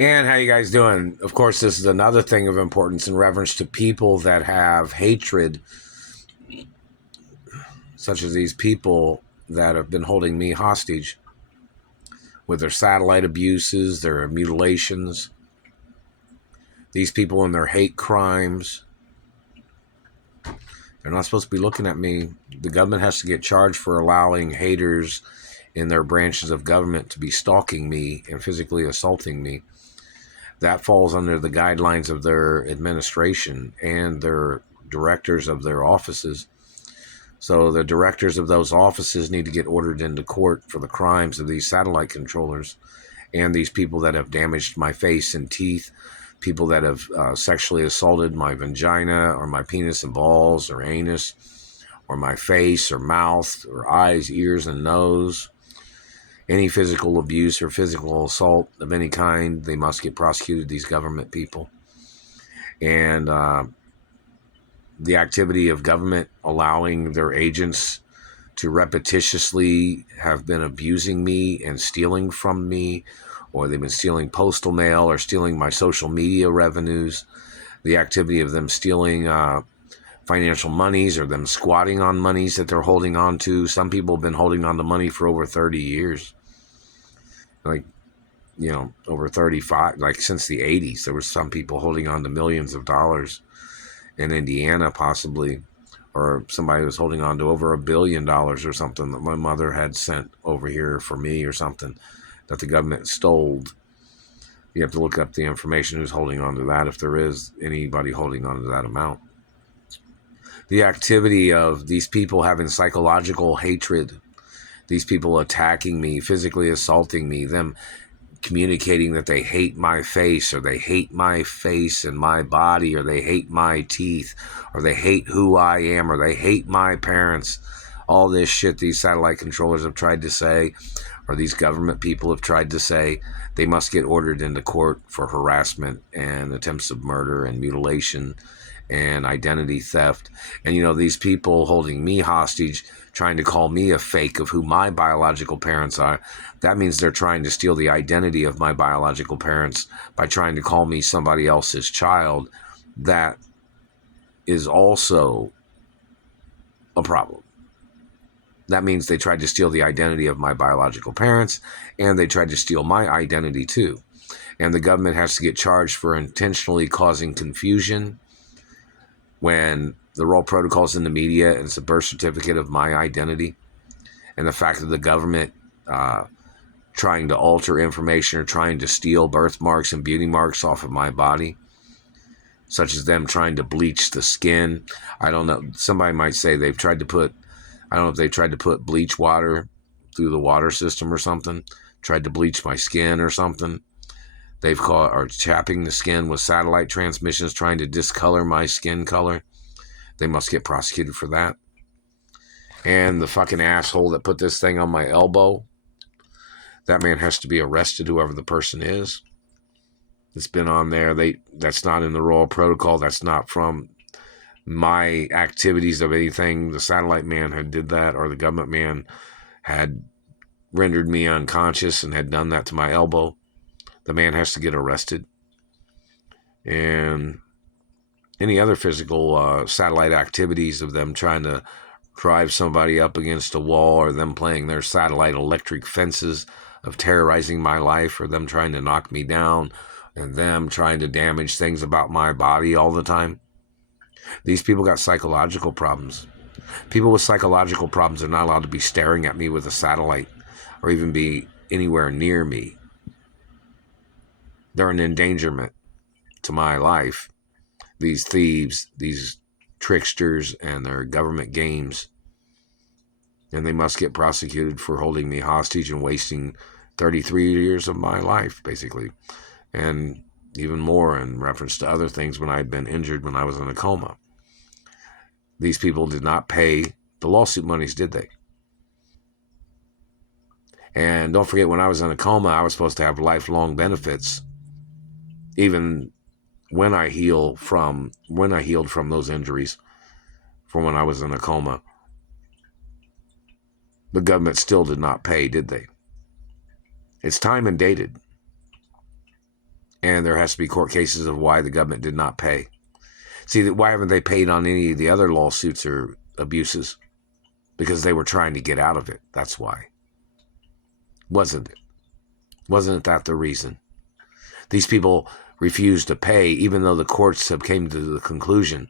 And how you guys doing? Of course, this is another thing of importance in reference to people that have hatred, such as these people that have been holding me hostage with their satellite abuses, their mutilations, these people and their hate crimes. They're not supposed to be looking at me. The government has to get charged for allowing haters in their branches of government to be stalking me and physically assaulting me. That falls under the guidelines of their administration and their directors of their offices. So the directors of those offices need to get ordered into court for the crimes of these satellite controllers and these people that have damaged my face and teeth, people that have sexually assaulted my vagina or my penis and balls or anus or my face or mouth or eyes, ears, and nose. Any physical abuse or physical assault of any kind, they must get prosecuted, these government people. And the activity of government allowing their agents to repetitiously have been abusing me and stealing from me, or they've been stealing postal mail or stealing my social media revenues, the activity of them stealing financial monies or them squatting on monies that they're holding on to. Some people have been holding on to money for over 30 years. Like, over 35, like since the 80s, there was some people holding on to millions of dollars in Indiana, possibly, or somebody was holding on to over $1 billion or something that my mother had sent over here for me or something that the government stole. You have to look up the information who's holding on to that, if there is anybody holding on to that amount. The activity of these people having psychological hatred, these people attacking me, physically assaulting me, them communicating that they hate my face, or they hate my face and my body, or they hate my teeth, or they hate who I am, or they hate my parents. All this shit these satellite controllers have tried to say, or these government people have tried to say, they must get ordered into court for harassment and attempts of murder and mutilation and identity theft. And these people holding me hostage, trying to call me a fake of who my biological parents are, that means they're trying to steal the identity of my biological parents by trying to call me somebody else's child. That is also a problem. That means they tried to steal the identity of my biological parents, and they tried to steal my identity too. And the government has to get charged for intentionally causing confusion when the role protocols in the media and it's a birth certificate of my identity, and the fact that the government trying to alter information or trying to steal birthmarks and beauty marks off of my body, such as them trying to bleach the skin. I don't know. Somebody might say they've tried to put, I don't know if they tried to put bleach water through the water system or something, tried to bleach my skin or something. They've caught or chapping the skin with satellite transmissions, trying to discolor my skin color. They must get prosecuted for that. And the fucking asshole that put this thing on my elbow, that man has to be arrested, whoever the person is. It's been on there. That's not in the royal protocol. That's not from my activities of anything. The satellite man had did that, or the government man had rendered me unconscious and had done that to my elbow. The man has to get arrested. And any other physical satellite activities of them trying to drive somebody up against a wall, or them playing their satellite electric fences of terrorizing my life, or them trying to knock me down, and them trying to damage things about my body all the time. These people got psychological problems. People with psychological problems are not allowed to be staring at me with a satellite or even be anywhere near me. They're an endangerment to my life. These thieves, these tricksters, and their government games. And they must get prosecuted for holding me hostage and wasting 33 years of my life, basically. And even more in reference to other things when I had been injured when I was in a coma. These people did not pay the lawsuit monies, did they? And don't forget, when I was in a coma, I was supposed to have lifelong benefits, even when I healed from those injuries from when I was in a coma. The government still did not pay, did they? It's time and dated. And there has to be court cases of why the government did not pay. See, why haven't they paid on any of the other lawsuits or abuses? Because they were trying to get out of it. That's why. Wasn't it? Wasn't that the reason? These people refused to pay, even though the courts have came to the conclusion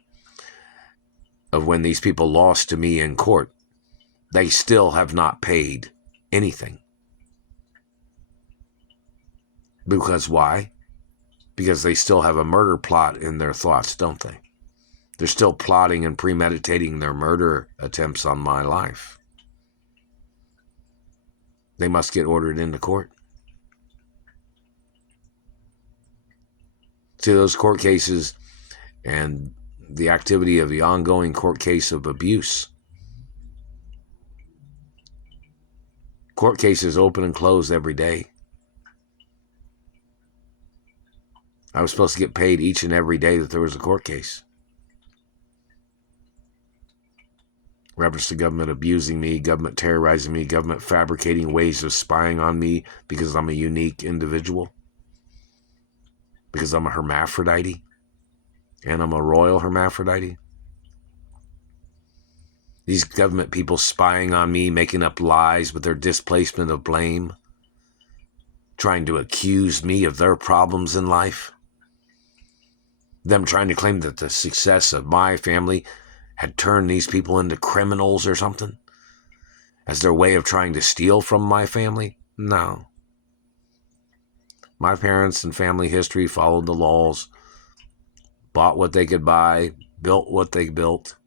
of when these people lost to me in court, they still have not paid anything. Because why? Because they still have a murder plot in their thoughts, don't they? They're still plotting and premeditating their murder attempts on my life. They must get ordered into court. See, those court cases and the activity of the ongoing court case of abuse. Court cases open and close every day. I was supposed to get paid each and every day that there was a court case. Reference to government abusing me, government terrorizing me, government fabricating ways of spying on me because I'm a unique individual. Because I'm a hermaphrodite. And I'm a royal hermaphrodite. These government people spying on me, making up lies with their displacement of blame. Trying to accuse me of their problems in life. Them trying to claim that the success of my family had turned these people into criminals or something as their way of trying to steal from my family. No. My parents and family history followed the laws, bought what they could buy, built what they built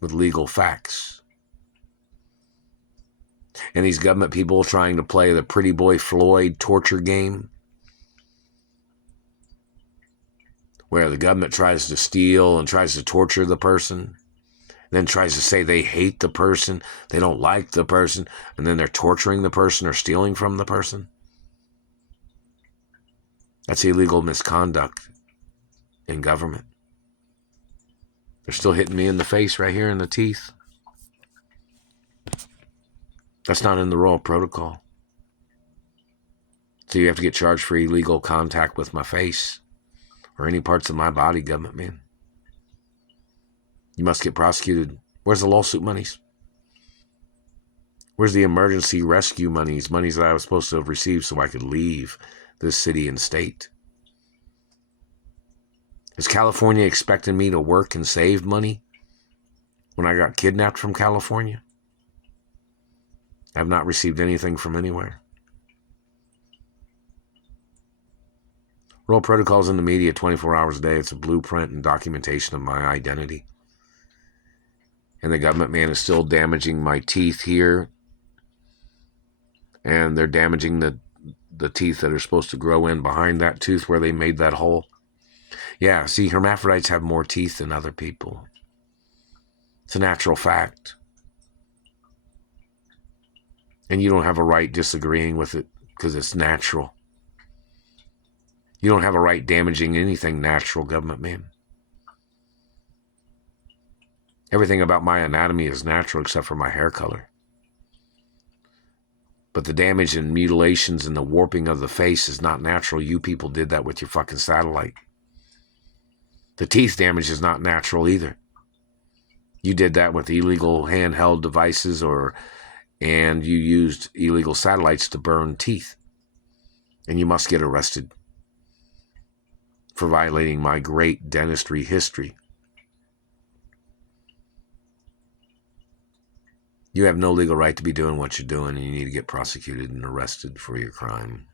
with legal facts. And these government people trying to play the Pretty Boy Floyd torture game, where the government tries to steal and tries to torture the person, then tries to say they hate the person, they don't like the person, and then they're torturing the person or stealing from the person. That's illegal misconduct in government. They're still hitting me in the face right here in the teeth. That's not in the Royal Protocol. So you have to get charged for illegal contact with my face or any parts of my body, government man. You must get prosecuted. Where's the lawsuit monies? Where's the emergency rescue monies? Monies that I was supposed to have received so I could leave this city and state. Is California expecting me to work and save money when I got kidnapped from California? I've not received anything from anywhere. Royal Protocol's in the media 24 hours a day. It's a blueprint and documentation of my identity. And the government man is still damaging my teeth here. And they're damaging the teeth that are supposed to grow in behind that tooth where they made that hole. Yeah, see, hermaphrodites have more teeth than other people. It's a natural fact. And you don't have a right disagreeing with it because it's natural. You don't have a right damaging anything natural, government man. Everything about my anatomy is natural except for my hair color. But the damage and mutilations and the warping of the face is not natural. You people did that with your fucking satellite. The teeth damage is not natural either. You did that with illegal handheld devices and you used illegal satellites to burn teeth. And you must get arrested for violating my great dentistry history. You have no legal right to be doing what you're doing, and you need to get prosecuted and arrested for your crime.